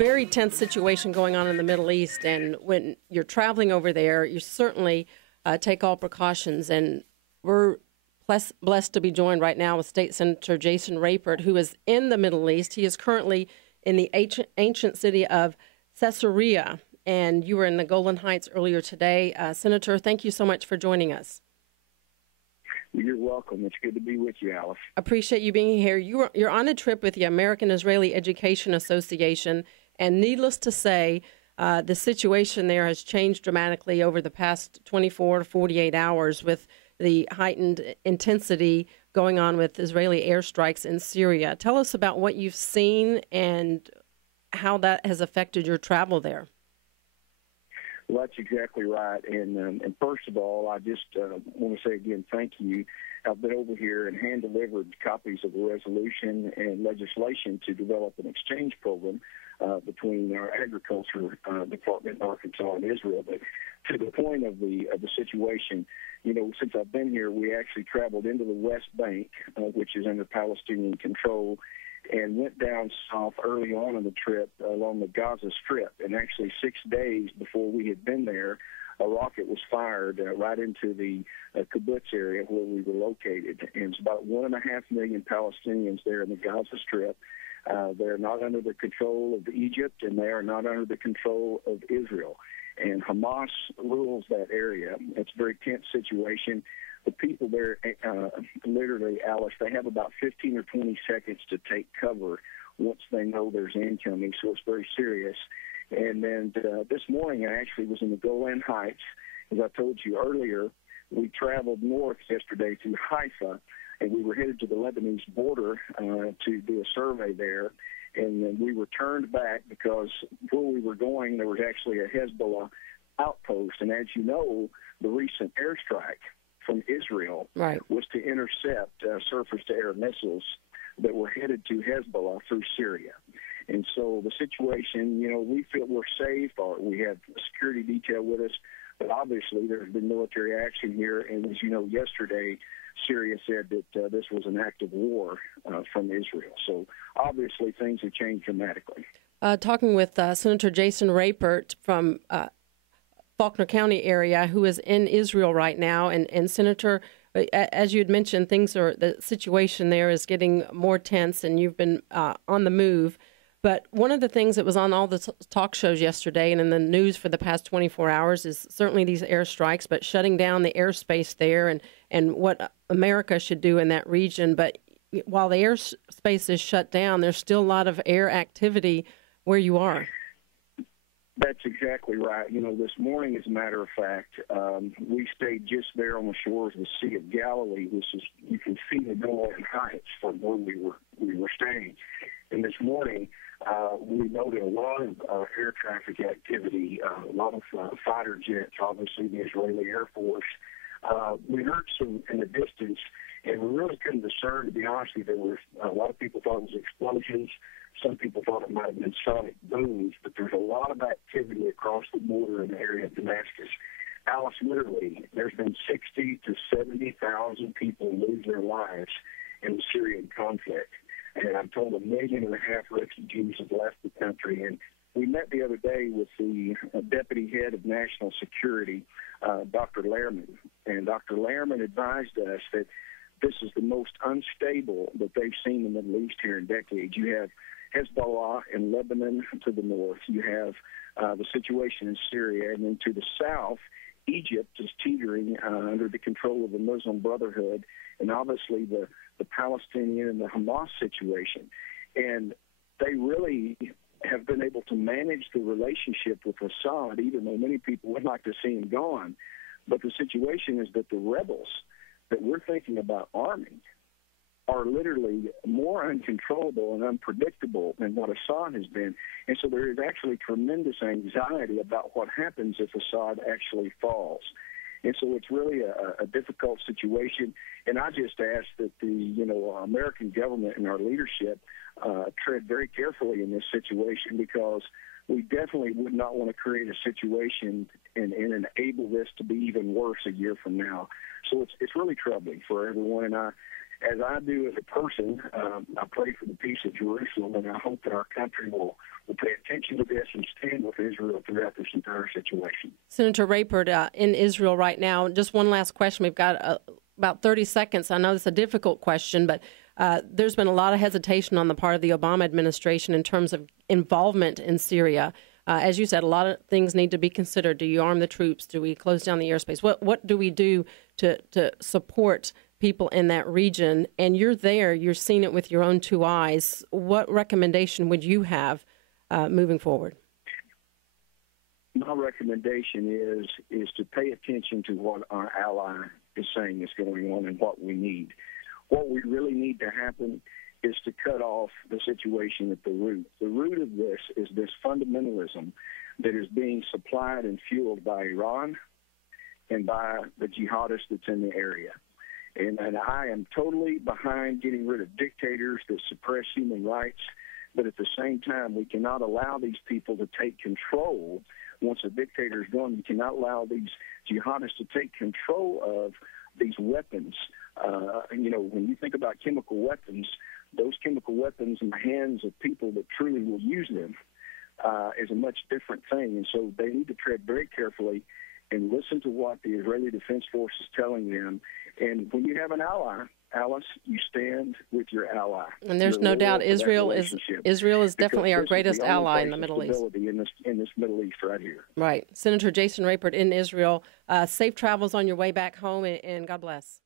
very tense situation going on in the Middle East, and when you're traveling over there, you certainly take all precautions. And we're blessed to be joined right now with State Senator Jason Rapert, who is in the Middle East. He is currently in the ancient city of Syria, and you were in the Golan Heights earlier today. Senator, thank you so much for joining us. You're welcome. It's good to be with you, Alice. Appreciate you being here. You're on a trip with the American Israeli Education Association, and needless to say, the situation there has changed dramatically over the past 24 to 48 hours with the heightened intensity going on with Israeli airstrikes in Syria. Tell us about what you've seen and how that has affected your travel there. Well, that's exactly right. And first of all, I just want to say again, thank you. I've been over here and hand-delivered copies of the resolution and legislation to develop an exchange program between our agriculture department in Arkansas and Israel. But to the point of the situation, you know, since I've been here, we actually traveled into the West Bank, which is under Palestinian control, and went down south early on in the trip along the Gaza Strip. And actually 6 days before we had been there, a rocket was fired right into the kibbutz area where we were located. And it's about 1.5 million Palestinians there in the Gaza Strip. They're not under the control of Egypt, and they are not under the control of Israel. And Hamas rules that area. It's a very tense situation. The people there, literally, Alice, they have about 15 or 20 seconds to take cover once they know there's incoming, so it's very serious. And then this morning, I actually was in the Golan Heights. As I told you earlier, we traveled north yesterday through Haifa, and we were headed to the Lebanese border to do a survey there. And then we returned back because where we were going, there was actually a Hezbollah outpost. And as you know, the recent airstrike from Israel was to intercept surface-to-air missiles that were headed to Hezbollah through Syria. And so the situation, you know, we feel we're safe. We have a security detail with us, but obviously there's been military action here. And as you know, yesterday, Syria said that this was an act of war from Israel. So obviously things have changed dramatically. Talking with Senator Jason Rapert from Faulkner County area, who is in Israel right now. And Senator, as you had mentioned, the situation there is getting more tense, and you've been on the move. But one of the things that was on all the talk shows yesterday and in the news for the past 24 hours is certainly these airstrikes, but shutting down the airspace there and what America should do in that region. But while the airspace is shut down, there's still a lot of air activity where you are. That's exactly right. You know, this morning, as a matter of fact, we stayed just there on the shores of the Sea of Galilee, which is, you can see the Golan Heights from where we were staying. And this morning, we noted a lot of air traffic activity, a lot of fighter jets, obviously the Israeli Air Force. We heard some in the distance, and we really couldn't discern, to be honest with you. There were a lot of people thought it was explosions. Some people thought it might have been sonic booms, but there's a lot of activity across the border in the area of Damascus. Alice, literally, there's been 60 to 70,000 people lose their lives in the Syrian conflict. And I'm told 1.5 million refugees have left the country. And we met the other day with the deputy head of national security, Dr. Lehrman. And Dr. Lehrman advised us that this is the most unstable that they've seen in the Middle East here in decades. You have Hezbollah in Lebanon to the north. You have the situation in Syria. And then to the south, Egypt is teetering under the control of the Muslim Brotherhood, and obviously the Palestinian and the Hamas situation. And they really have been able to manage the relationship with Assad, even though many people would like to see him gone. But the situation is that the rebels that we're thinking about arming are literally more uncontrollable and unpredictable than what Assad has been. And so there is actually tremendous anxiety about what happens if Assad actually falls. And so it's really a difficult situation. And I just ask that the American government and our leadership tread very carefully in this situation, because we definitely would not want to create a situation and enable this to be even worse a year from now. So it's really troubling for everyone. And as I do as a person, I pray for the peace of Jerusalem, and I hope that our country will pay attention to this and stand with Israel throughout this entire situation. Senator Rapert, in Israel right now, just one last question. We've got about 30 seconds. I know it's a difficult question, but there's been a lot of hesitation on the part of the Obama administration in terms of involvement in Syria. As you said, a lot of things need to be considered. Do you arm the troops? Do we close down the airspace? What do we do to support people in that region? And you're there. You're seeing it with your own two eyes. What recommendation would you have moving forward? My recommendation is to pay attention to what our ally is saying is going on and what we need. What we really need to happen is to cut off the situation at the root. The root of this is this fundamentalism that is being supplied and fueled by Iran and by the jihadists that's in the area. And I am totally behind getting rid of dictators that suppress human rights, but at the same time, we cannot allow these people to take control. Once a dictator is gone, we cannot allow these jihadists to take control of these weapons. When you think about chemical weapons, those chemical weapons in the hands of people that truly will use them is a much different thing. And so they need to tread very carefully and listen to what the Israeli Defense Force is telling them. And when you have an ally, Alice, you stand with your ally. And there's no doubt Israel is definitely our greatest ally in the Middle East. In this Middle East right here. Right. Senator Jason Rapert in Israel. Safe travels on your way back home, and God bless.